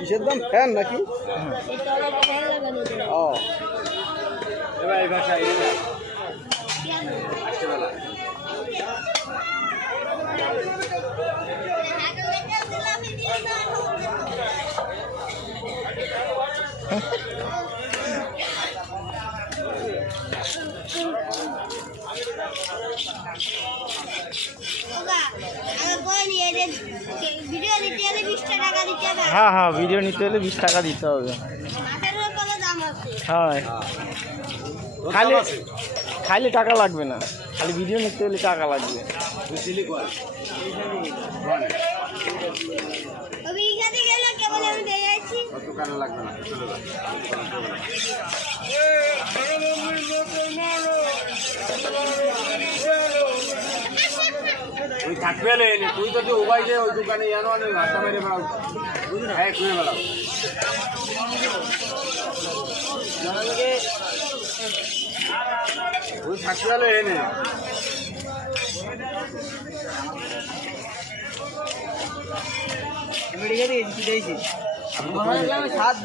কিসের দাম ফ্যান নাকি? ও এবার এই ভাষা হ্যাঁ হ্যাঁ, ভিডিও নিতে হলে 20 টাকা দিতে হবে। হ্যাঁ, খালি টাকা লাগবে না, খালি ভিডিও নিতে হলে টাকা লাগবে। ওই থাকবে না, তুই যদি উবাই যে ওই দোকানে জানো রাস্তা মেরে বেড়াও, হ্যাঁ খুঁজে বেড়াও। ওই থাকতে গেলে এনে সাত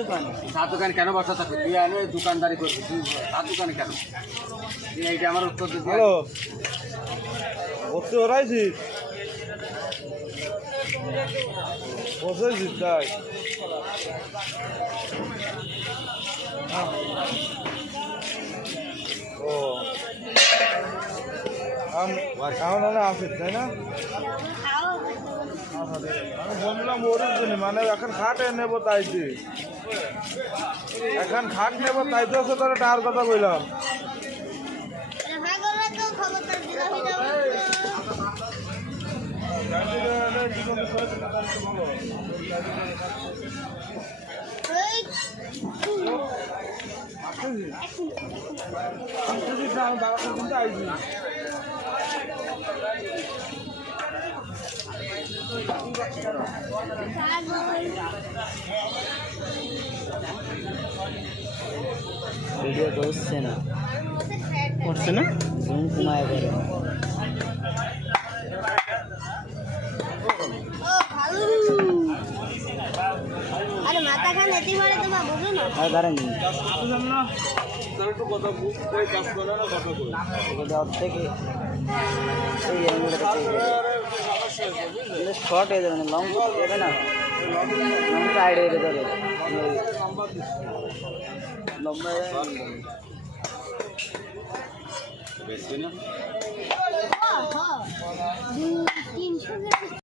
দোকান কেন বসা থাকবে? তুই এনে দোকানদারি করবি, তুই সাত দোকানে কেন? এইটা আমার উত্তর দিতে। হ্যালো, বসতে ওরাইছিস? বসেছিস তাই? ও এখন আসিস তাই না? আমি বললাম ওরই জন্য, মানে এখন খাট নেবো তাইছি, এখন খাট নেবো তাইতে হচ্ছে তোর টার কথা বললাম। আমি বাবা কিন্তু আইছি। ভিডিও করছে না, করছে না, জুম কমায় করে। আরে মাথা খান এতে মারে তোমার বুঝো না। আর দাঁড়ান না তার একটু কথা কই কাজ করে না, কথা কই ওটা থেকে এই এমনটা শর্ট হয়ে যাবে না, লং হবে না, লং সাইড হয়ে যাবে, লম্বা বেশি না। হ্যাঁ হ্যাঁ 300